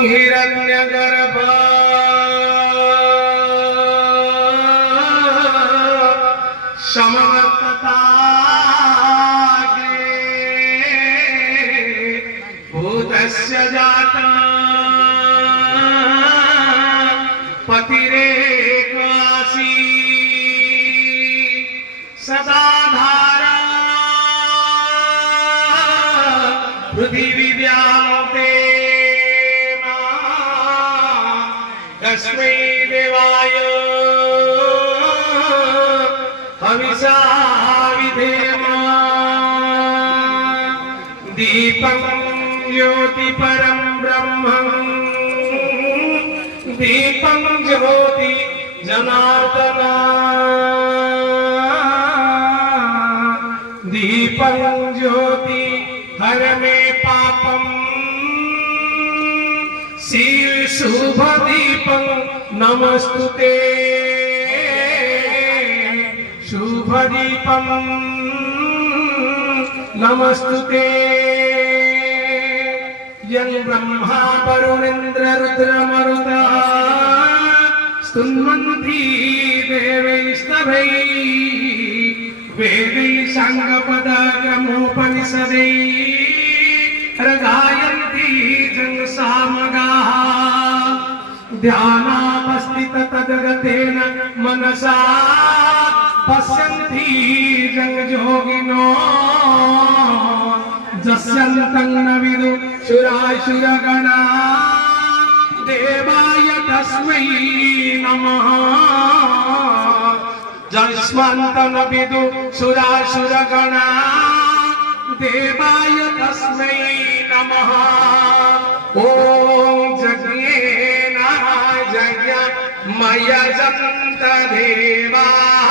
हिरण्यगर्भ समवर्तताग्रे भूतस्य जाता पतिरेकासी सदा धारा पृथिवी व्याप्ते तस्मै देवाय हविषा विधेम दीपं ज्योति परं ब्रह्मं दीपं ज्योति जनार्दन दीपं ज्योति हर मे पापं शील शुभ दीपं नमस्तुते शुभ दीपं नमस्तुते यं ब्रह्मा वरुणेन्द्र रुद्र मरुतः स्तुन्वन्ति देवैस्तवैः वेदैः साङ्गपदक्रमोपनिषदैः गायन्ति जनसामगाः ध्यानावस्थित तद्गतेन मनसा पश्यन्ति जगजोगिनो जस्यन्तं न विदु सुरासुरगणा देवाय तस्मै नमः जस्मन्तं न विदु सुरासुरगणा देवाय तस्मै नमः ॐ यज्ञेन यजन्त देवाः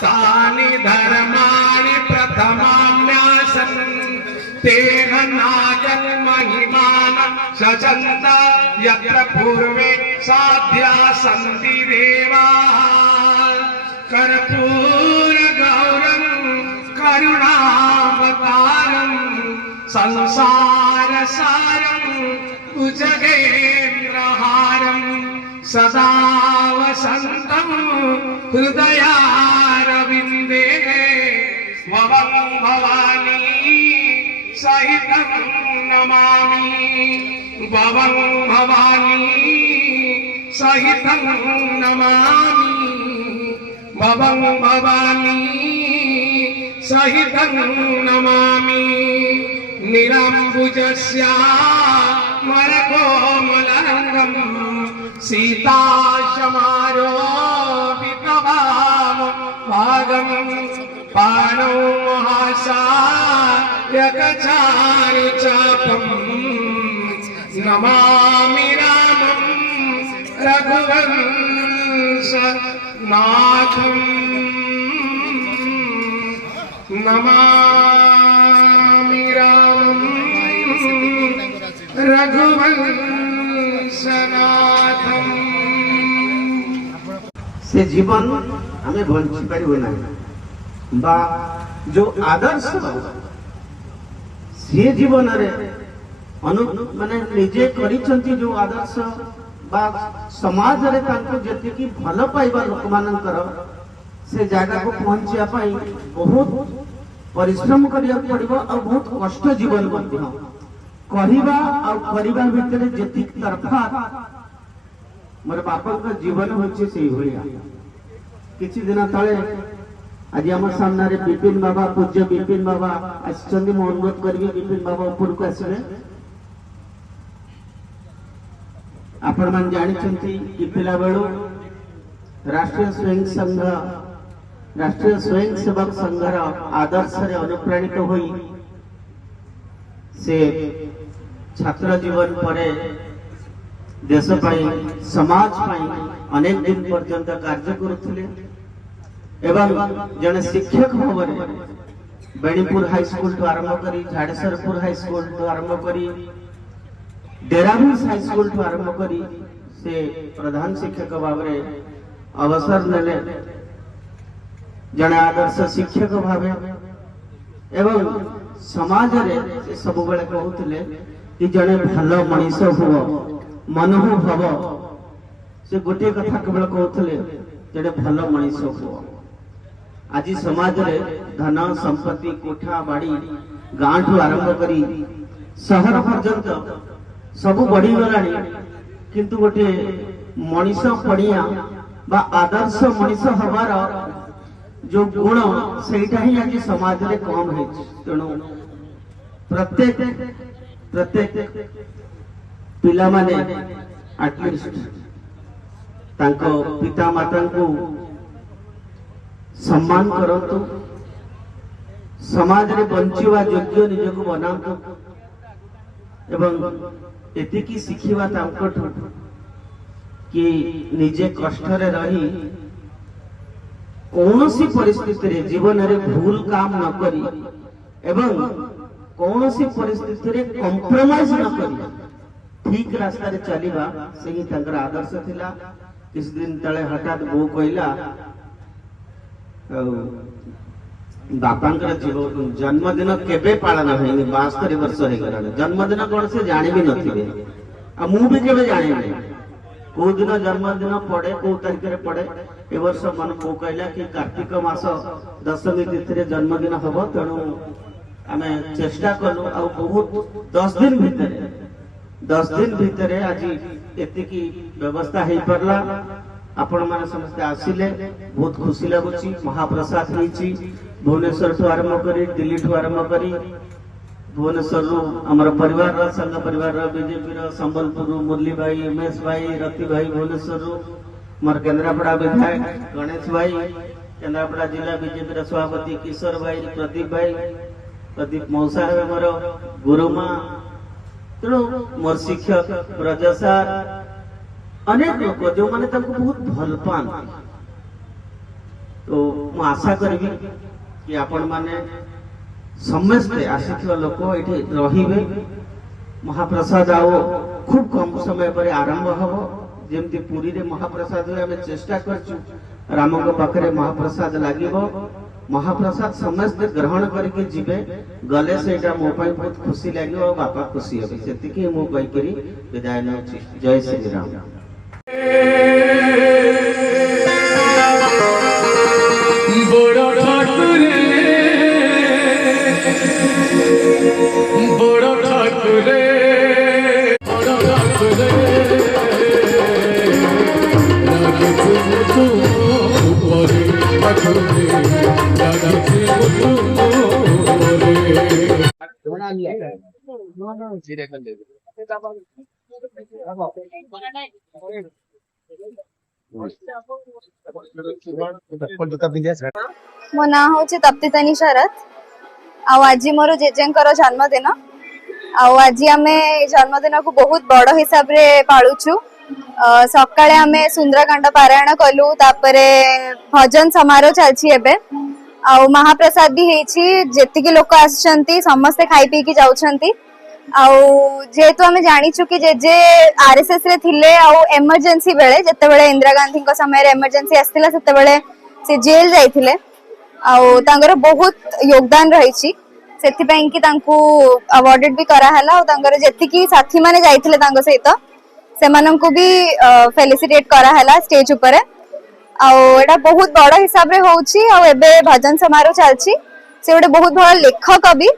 तानि धर्माणि प्रथमान्यासन् तेन नागन्महिमानं सचन्त यत्र पूर्वे साध्या सन्ति देवाः कर्पूरगौरं करुणावतारं संसारसारं भुजगेन्द्रहारं सदा वसन्तं हृदयारविन्दे भवं भवानी सहितं नमामि भवं भवानी सहितं नमामि भवं भवानी सहितं नमामि निरम्बुजस्यामरकोमलाङ्गं सीताशमारोपितभागं पाणौ महासायकचारुचापं नमामि रामं रघुवंशनाथं नमामि रामं रघुवंशनाथं। से जीवन आमे बंची पारिबो ना बा जो आदर्श से जीवन रे माने निजे करिसंती जो आदर्श बा समाज रे तांको जति की भलो पाइबा लोक मानकर से जगह को पहुंचिया पाई बहुत परिश्रम करिया पड़िबो और बहुत कष्ट जीवन मध्य कहिबा और करिबा भितर जति तरफा मोर बापा का जीवन होछि से होया किछि दिन तळे आज आम सामने विपिन बाबा पूज्य विपिन बाबा आसचंदी मो अनुरोध करी विपिन बाबा ऊपर को आसबे आपण मान जानिछंती कि पिला बेलू राष्ट्रीय स्वयंसेवक संघर आदर्श रे अनुप्राणित होई से छात्र जीवन परे देश पाई समाज पाई अनेक दिन पर्यंत कार्य करुथिले एवं जने शिक्षक भाव बेणीपुर हाई स्कूल तो आरंभ करी झाड़ेसरपुर हाई स्कूल तो आरंभ करी डेराबीस हाई स्कूल तो आरंभ करी से प्रधान शिक्षक भाव अवसर नेले जने आदर्श शिक्षक भाव एवं समाज रे सब बेले कहूतिले कि जने भलो मनीष हुओ मनहु भव से गोटे कथा केवल कहते जे भल मनीष हो। आज समाज रे धन संपत्ति कोठा बाड़ी गाँ ठू आरंभ करी सहर पर्यंत सब बढ़ी गलानी, किंतु गोटे मनीष पड़िया बा आदर्श मनीष हबार जो गुण सेटा ही आज समाज रे कम है। तेणु प्रत्येक प्रत्येक पिला माने एटलिस्ट तांको पिता माता को सम्मान करतु, समाज रे बंचिवा योग्य निजको बनातु एवं एतिकी शिखिवा तांकठु कि निजे कष्ट रे रही कौनसी परिस्थिति रे जीवन रे भूल काम न करी एवं कौनसी परिस्थिति रे कॉम्प्रोमाइज न करी ठीक रास्ता रे चलीबा से ही तांकर आदर्श थिला। किछ दिन तळे हठात बो कहला बापांकर जन्मदिन केबे पालन होइनी 72 वर्ष हो गला। जन्मदिन कौन से जानी भी नथिबे आ मु भी केबे जानि नै को दिन जन्मदिन पड़े को तारीख रे पड़े। ए वर्ष मन बो कहला कि कार्तिक मास दशमी तिथि रे जन्मदिन हबो, तेणु आमे चेष्टा कलु आ बहुत 10 दिन भितर आज एतिकी व्यवस्था हो पारला। आपण माने समस्त आसिले बहुत खुशी लगुची। महाप्रसाद होईची भुवनेश्वर ठू आरंभ करी दिल्ली ठू आरंभ करी भुवनेश्वर रु हमर परिवार रा संघ परिवार रा बीजेपी रा संबलपुर मुरली भाई उमेश भाई रति भाई भुवनेश्वर रु मोर केंद्रापड़ा विधायक गणेश भाई केंद्रापड़ा जिला बीजेपी रा सभापति किशोर भाई प्रदीप मौसा मोर गुरुमा तेणु मोर शिक्षक ब्रजसार अनेक लोक जो माने तांको बहुत भल पान। तो मु आशा करी कि आपण माने समस्त आसिथिबा लोक एठी रहिबे। महाप्रसाद आओ खूब कम समय पर आरंभ हबो। जेमती पुरी रे महाप्रसाद रे हमें चेष्टा करछु राम को पाखरे महाप्रसाद लागिबो। महाप्रसाद समस्त ग्रहण करके जीवे गले से एटा मो पई बहुत खुशी लागियो और बापा खुशी हेबे। सेतिकी मो कहि करी विदाय नउछि। जय श्री राम। बड़ ठाकुरे बड़ ठाकुरे बड़ ठाकुरे राधे तू ऊपरे ठाकुरे राधे तू ऊपरे बना लिया नो जीरे कर दे मो ना हूँ तप्तितानी शरत। आज मोर जेजेंकर जन्मदिन। आज आमे जन्मदिन को बहुत बड़ हिसाब रे पालुछु। सकाळे आमे सुंदरकांड पारायण कलु, तापरे भजन समारोह चलछि एबे आ महाप्रसाद भी हेछि। जेतिकी लोक आछंती समस्त खाई पी की जाउछंती। जेहेतु आम जाचु कि जे आरएसएस रे थिले एमरजेंसी बेले जितेबाला इंदिरा गांधी समय एमरजेंसी आसला से जेल जाइथिले बहुत योगदान रही कि अवार्डेड भी कराला। जेतिकी साथी माने जाइथिले सहित से माननको भी फेलिसिटेट कराला स्टेज ऊपर। एटा बहुत बड़ हिसाब रे होउची। एबे भजन समारोह चलची। से गोटे बहुत बड़ लेखक भी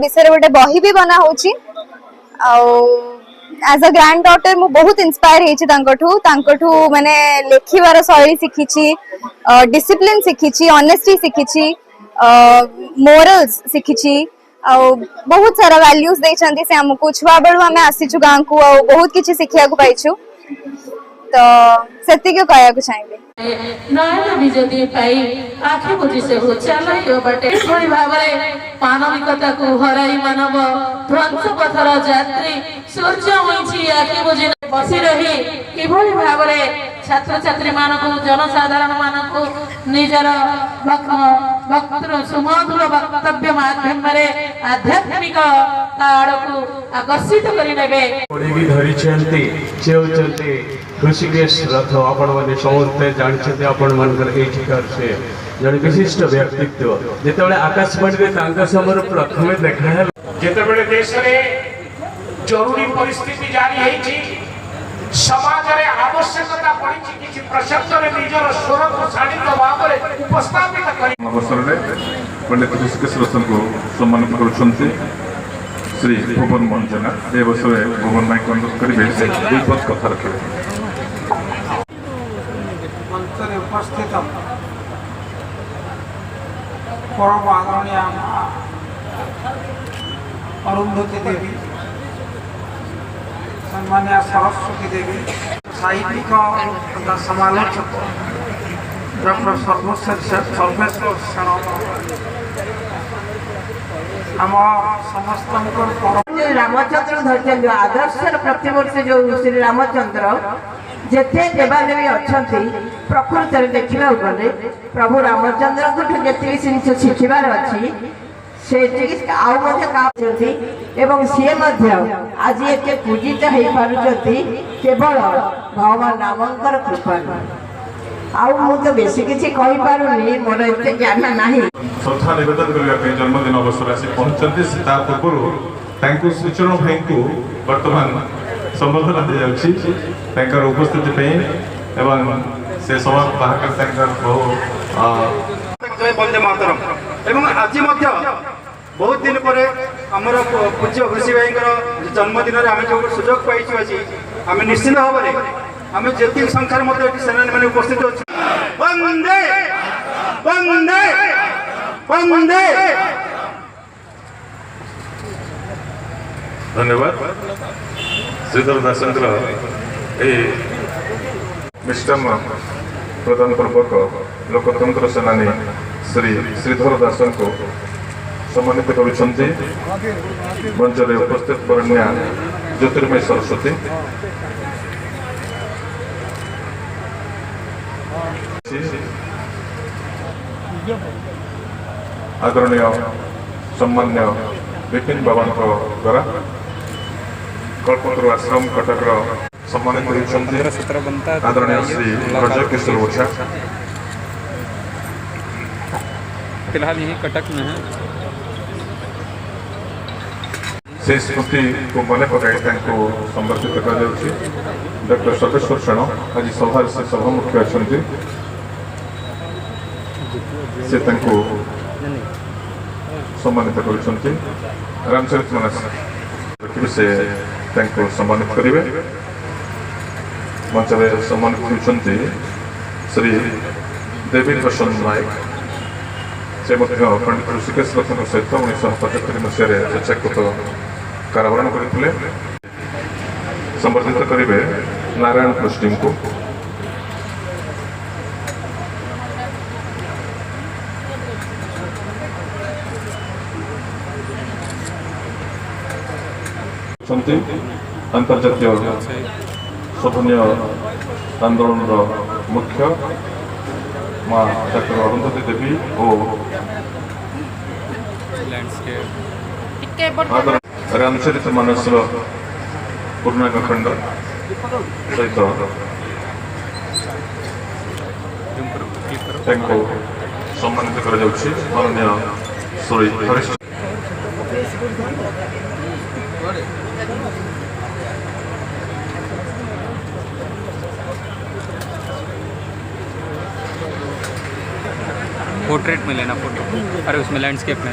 विषय गोटे बही भी बना होची। एज अ ग्रैंड डॉटर मु बहुत इंस्पायर हेची माने लेखिबार शैली शिखिची, डिसिप्लिन शिखिची, ऑनेस्टी शिखिची, मोरल्स शिखिची। बहुत सारा वैल्यूज देछंती से हमकु। छुआ बेलु आमे आसीछु गां को बहुत किछि शिखिया को पाइछु। तो सेति के कहया को चाहिबे नयन विजय पाई आखि बुझी से हो चलो बटे थोड़ी भावरे मानविकता को हराई मानव ध्वंस पथर यात्री सूर्य होइछि आखि बुझी बसी रही किभली भावरे छात्र छात्री मानको जनसाधारण मानको निजर वक्तृ सुमधुर वक्तव्य माध्यम रे आध्यात्मिक ताड़को आकर्षित करि नेबे ओडी भी धरि छंती जेउचंती ऋषिकेश रथ आपण माने समस्ते जानछते आपण मानकर एठिकार से जण विशिष्ट व्यक्तित्व जेतेबेले आकाशवाणी रे तांका समर प्रथमे देखा जेतेबेले देश रे जरूरी परिस्थिति जारी है समाज रे आवश्यकता पड़ी किसी प्रसंग रे निजर स्वर को शालीन भाव में उपस्थापित करी अवसर में पंडित ऋषिकेश रतन को सम्मानित करुछंती श्री भुवन मंजना ए अवसर में भुवन माइक अनुरोध करेंगे दुई पद कथा रखिए मंच में उपस्थित परम आदरणीय अरुंधति देवी सम्मान्य सरस्वती देवी साहित्यिक तथा समालोचक डॉक्टर सर्वेश्वर सेन आम समस्त रामचंद्र धरचंद्र आदर्श प्रतिवर्ष जो श्री रामचंद्र जेते देवादेवी अच्छा प्रकृत देखा गले प्रभु रामचंद्र को जी जिन शिखार अच्छी से एवं सी आज एत पूजित हो पार्टी केवल भगवान रामंकर कृपा आउ मु तो बेसी किसी कहि पारुनी मोर एते ज्ञान नाही श्रद्धा निवेदन करने जन्मदिन अवसर आसी पहुंचते पूर्व तांको श्रीचरण भाई को वर्तमान संबोधन दी जाउछि उपस्थिति एवं से सभा बाहर बहु जय वंदे मातरम एवं आज बहुत दिन पर आमर पूज्य ऋषि भाई जन्मदिन में आम जो सुजोग पाई आज आम निश्चित भाव में आम जी संख्यार सेनानी मैंने उपस्थित अच्छे वंदे वंदे वंदे धन्यवाद श्रीधर दासंकर मिष्टान प्रदान पूर्वक लोकतंत्र सेनानी श्री श्रीधर दासन को सम्मानित करुछंती मंच में उपस्थित बरण्या ज्योतिर्मय सरस्वती आदरणीय सम्मान्य विपिन बाबा द्वारा कल्पतरु आश्रम कटक सम्मानित होती आदरणीय श्री रजय किशोर ओझा फिलहाल यही कटक में है से स्मृति को मन पकाई संबर्धित कर डॉक्टर सर्वेश्वर सेन आज सभा से सभा मुख्य अच्छा से सम्मानित कर रामचरित मानस से सम्मानित करेंगे मंच में सम्मानित होती श्री देवी प्रसन्न नायक से पंडित ऋषिकेश रतन सहित 1975 मसीह स्वेच्छाकृत कारावरण करते संबर्धित करेंगे नारायण पृष्टि को अंतर्जातीय शोभनीय आंदोलन मुख्य माँ डॉक्टर अरुंधति देवी और रामचरित मानस पूर्णांग खंड सहित सम्मानित कर माननीय श्री हरीश पोर्ट्रेट में लेना फोटो अरे उसमें लैंडस्केप में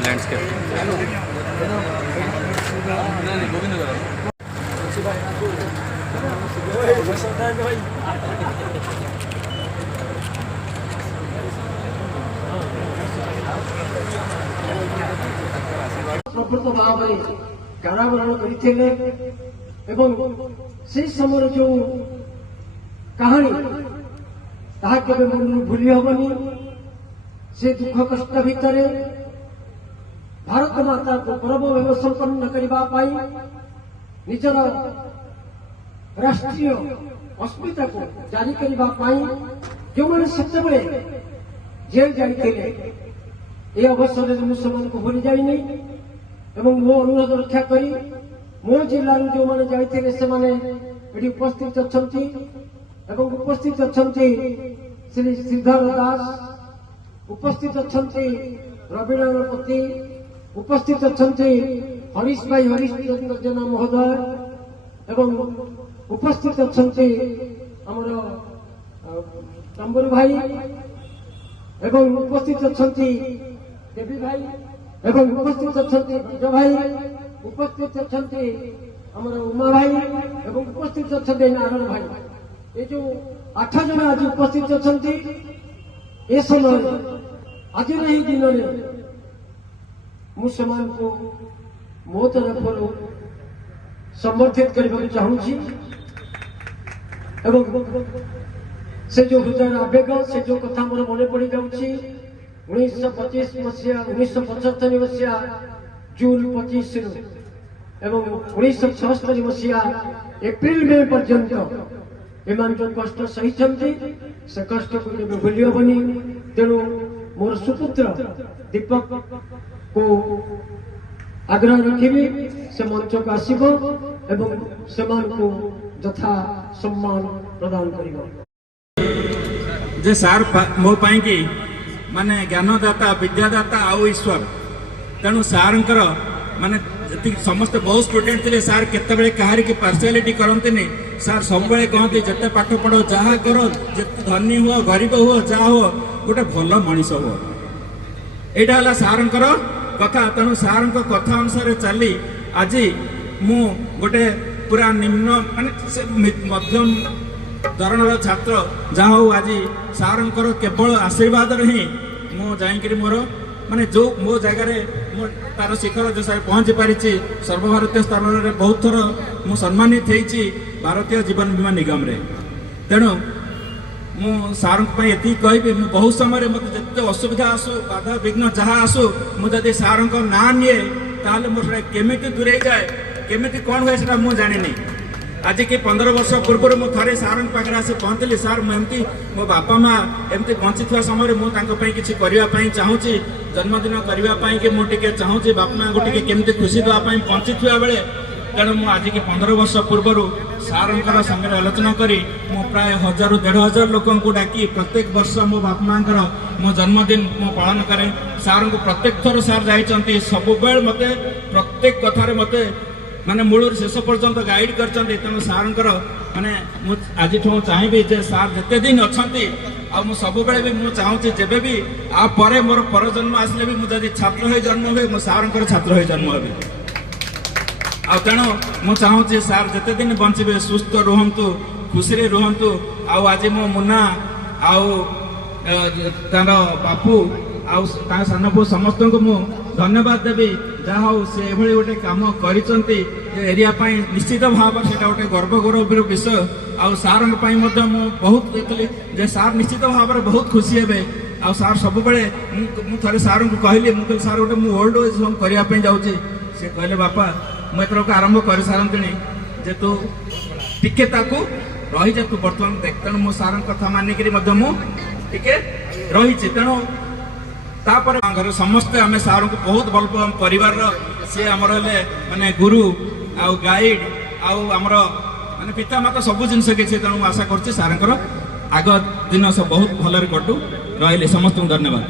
प्रकृत भाव में कारावरण करते समय जो कहानी ताहा केबे मन भूली हबनी से दुख कष्ट भितर भारत माता को पर्व एवं संपन्न करने निजर राष्ट्रीय अस्मिता को जारी करने जो मैंने सेतबे जेल जाते ये अवसर में मुझे को भूली जाइनी एवं मो अनुरोध रक्षा करी मो जिला जो मैंने जाते से उपस्थित अच्छा उपस्थित अच्छा श्री श्रीधर दास उपस्थित अच्छा रविनारायण पति उपस्थित अच्छा हरीश भाई हरीश जना महोदय ଏବଂ ଉପସ୍ଥିତ ଅଛନ୍ତି ଆମର ତମ୍ବୁରୁ ଭାଇ ଏବଂ ଉପସ୍ଥିତ ଅଛନ୍ତି ଦେବୀ ଭାଇ ଏବଂ ଉପସ୍ଥିତ ଅଛନ୍ତି ଭଜ ଭାଇ, ଉପସ୍ଥିତ ଅଛନ୍ତି ଆମର ଉମା ଭାଇ ଏବଂ ଉପସ୍ଥିତ ଅଛନ୍ତି ନାରାୟଣ ଭାଇ। ଏ ଯୋଉ 8 ଜଣ ଆଜି ଉପସ୍ଥିତ ଅଛନ୍ତି, ଏ ସମୟରେ ଆଜିର ଏହି ଦିନରେ ମୁଁ ସେମାନଙ୍କୁ ମୋ ତରଫରୁ ସମ୍ବର୍ଦ୍ଧିତ କରିବାକୁ ଚାହୁଁଛି ଏବଂ ସେ ଯୋଉ ହୃଦୟର ଆବେଗ, ସେ ଯୋଉ କଥା ମୋର ମନେ ପଡି ଯାଉଛି 1975 ମସିହା 1975 ମସିହା ଜୁନ୍ 25 ଏବଂ 1976 ମସିହା ଏପ୍ରିଲ ମେ ପର୍ଯ୍ୟନ୍ତ ଏମାନେ ଯୋଉ କଷ୍ଟ ସହିଛନ୍ତି ସେ କଷ୍ଟକୁ କେବେ ଭୁଲି ହେବନି। ତେଣୁ ମୋର ସୁପୁତ୍ର ଦୀପକକୁ ଆଗ୍ରହ ରଖିବି ସେ ମଞ୍ଚକୁ ଆସିବ ଏବଂ ସେମାନଙ୍କୁ ଯଥା ସମ୍ମାନ ପ୍ରଦାନ କରିବ। जे सार मो पाई माने ज्ञानदाता विद्यादाता आउ ईश्वर तेणु सार माने समस्त बहुत स्टूडेंट थे सार केतबेले कहार की पार्शियालिटी करते सार सब कहते जिते पाठ पढ़ो जहाँ कर जिते धनी हुआ गरीब हुआ जहाँ हो गोटे भल मनीष हो यहाँ है सार कथा। तेणु सार कथा अनुसार चली आज मु गोटे पूरा निम्न माने मध्यम धरणर छात्र जहाँ हो आज सार केवल आशीर्वाद ही मु जाकि मोर माने जो मो जगार मो तार शिखर जो सार पहुँची पारी सर्वभारतीय स्तर में बहुत थर मु सम्मानित होती भारतीय जीवन बीमा निगम रे। तेणु मु सार ये कहबी मु बहुत समय मत जिते असुविधा आसू बाधा विघ्न जहाँ आसू मुझे सार ना निए ताल मोर केमी दूरे जाए केमी कौन हुए से मुझे जानी। आज कि 15 वर्ष पूर्व मुझे सार पाखे आसी पहुँचली सार मुझे मो बापा माँ एमती बंची समय मुझे किसी करने चाहूँगी जन्मदिन करने कि मुझे चाहूँगी बापा माँ को केमती खुशी देवाई बंची बेले। तेणु मुझे आज कि 15 वर्ष पूर्व सार संगे आलोचना करी मु प्राय 1000-1500 लोक डाकी प्रत्येक वर्ष मो बापा माँ मो जन्मदिन मो पालन करे। सार को प्रत्येक थर सार जाइए सब मत प्रत्येक कथार मत माने मूल शेष पर्यंत गाइड कर। तेणु सार माने आज चाहिए जे सार जिते दिन अच्छा सब भी मुझे चाहूँगी जब भी आपरे मोर पर जन्म आसले भी मुझे छात्र हो जन्म हुए मो सार छात्र हो जन्म हे। तेणु मुझे चाहूँगी सार जिते दिन बचे सुस्थ रुहतु खुशी रुहतु। आज मो मुना तार बापू सान पु समस्त को मु धन्यवाद देवी जहाँ हो से गोटे कम कर एरिया निश्चित भाव से गोटे गर्व गौरव विषय। आउ सार बहुत देखली जे सार निश्चित भाव में बहुत खुशी हे। आ सार सब थे सार को कहली मुझे सार गोटे मुझे ओल्ड एज होम करने जाऊँगी से कहले बापा मुझे को आरंभ कर सारती जे तू टिके रही जा तू बर्तमान देख। तेणु मो सार कथा मानिक टे रही। तेणु तापर घर समस्ते आम सार को बहुत भल पाऊ परिवार सी आमर माने गुरु आउ गाइड आमर माने पिता माता सब जिनस किसी। तेणु आशा कर सार आग दिन सब बहुत भल कटू रही समस्त धन्यवाद।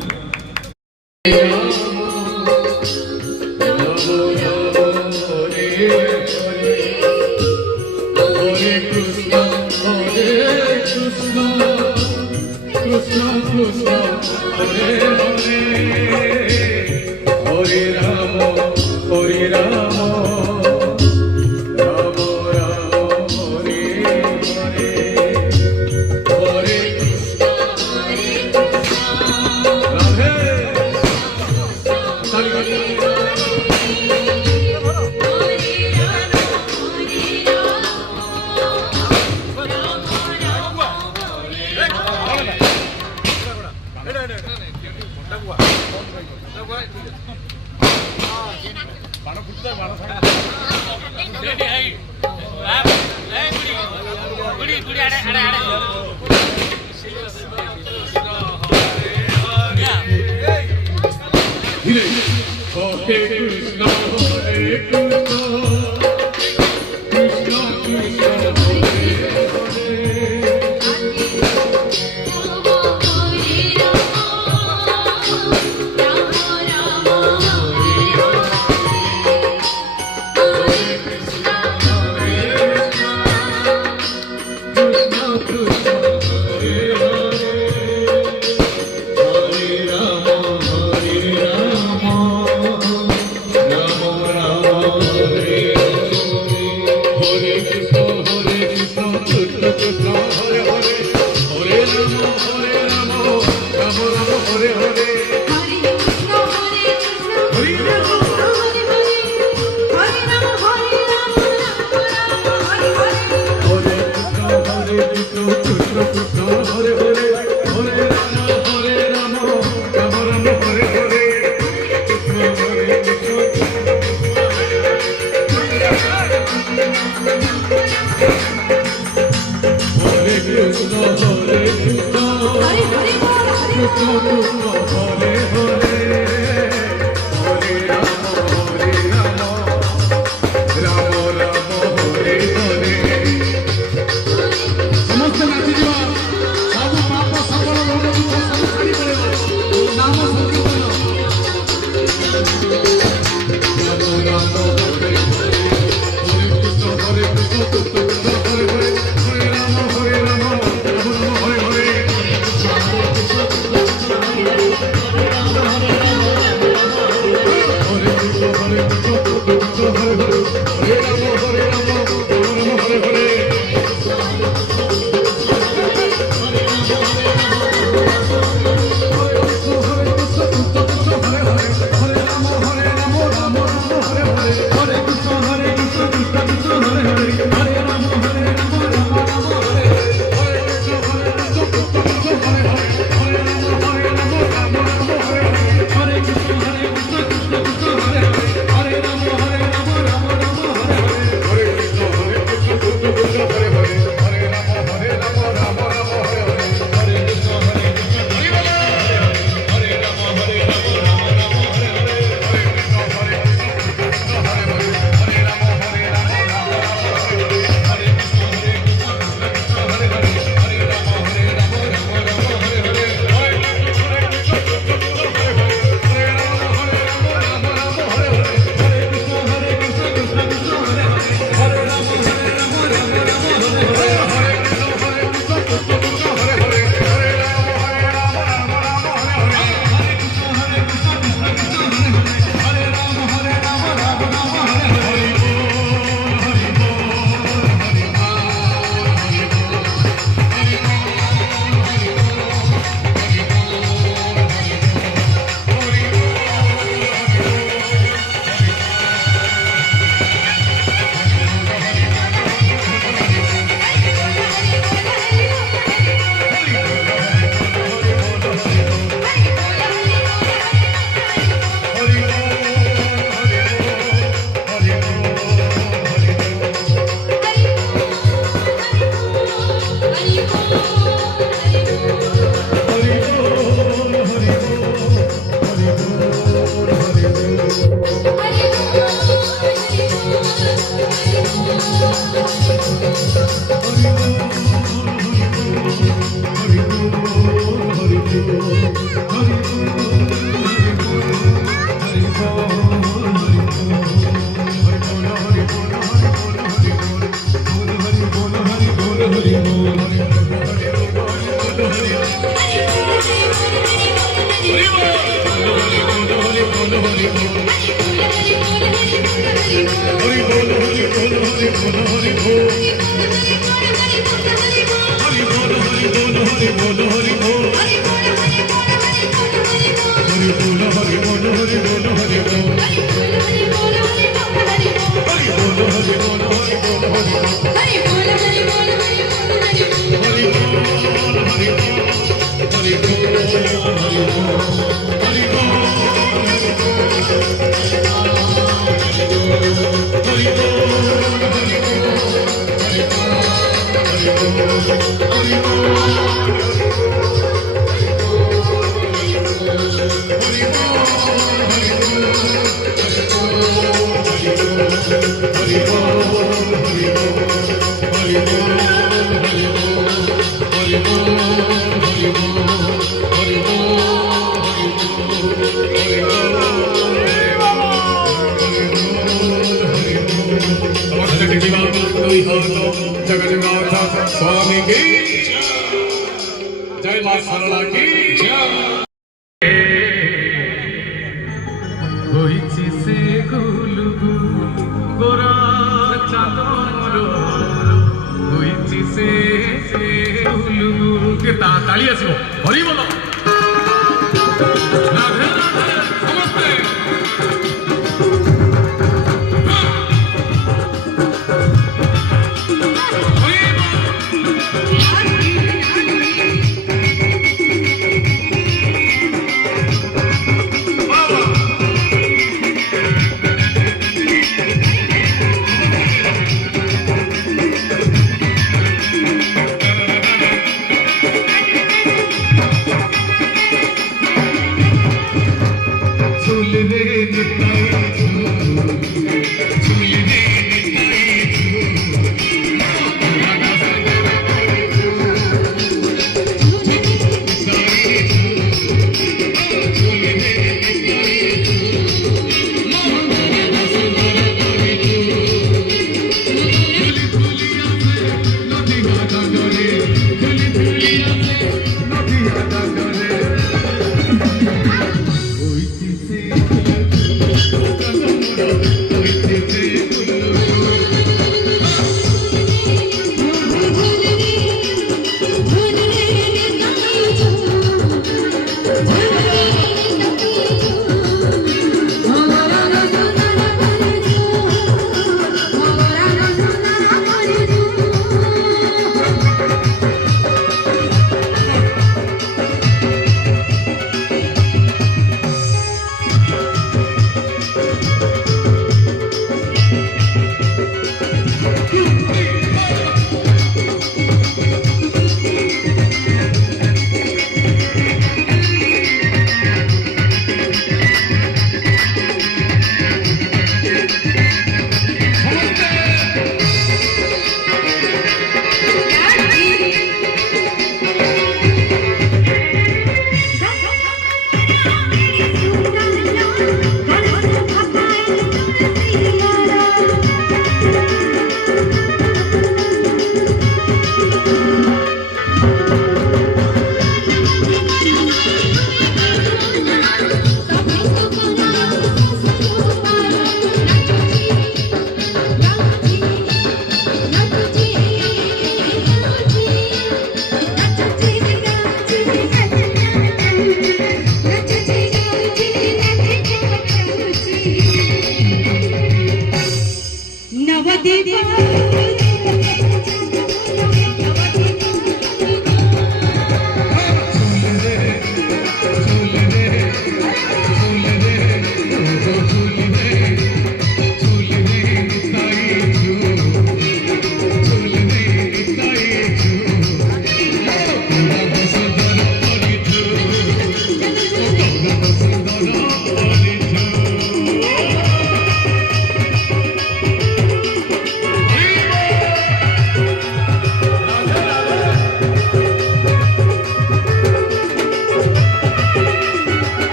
जगन्नाथ स्वामी की जय मां सरला की होइछि से गुलुगु गोरा चादर होइछि से गुलुगु के ताली आसो हरि बोल राधे राधे समस्ते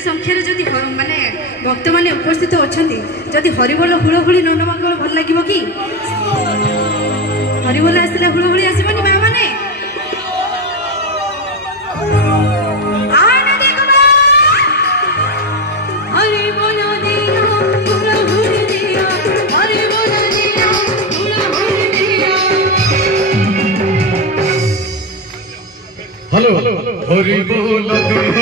संख्यार जदि माने भक्त माने उपस्थित अच्छा जदि हरिबोल हुड़हुड़ी न नवा भल लगे कि हरिबोल आसले हुड़हुड़ी आसबनी माँ मैंने हेलो हरि बोल दिया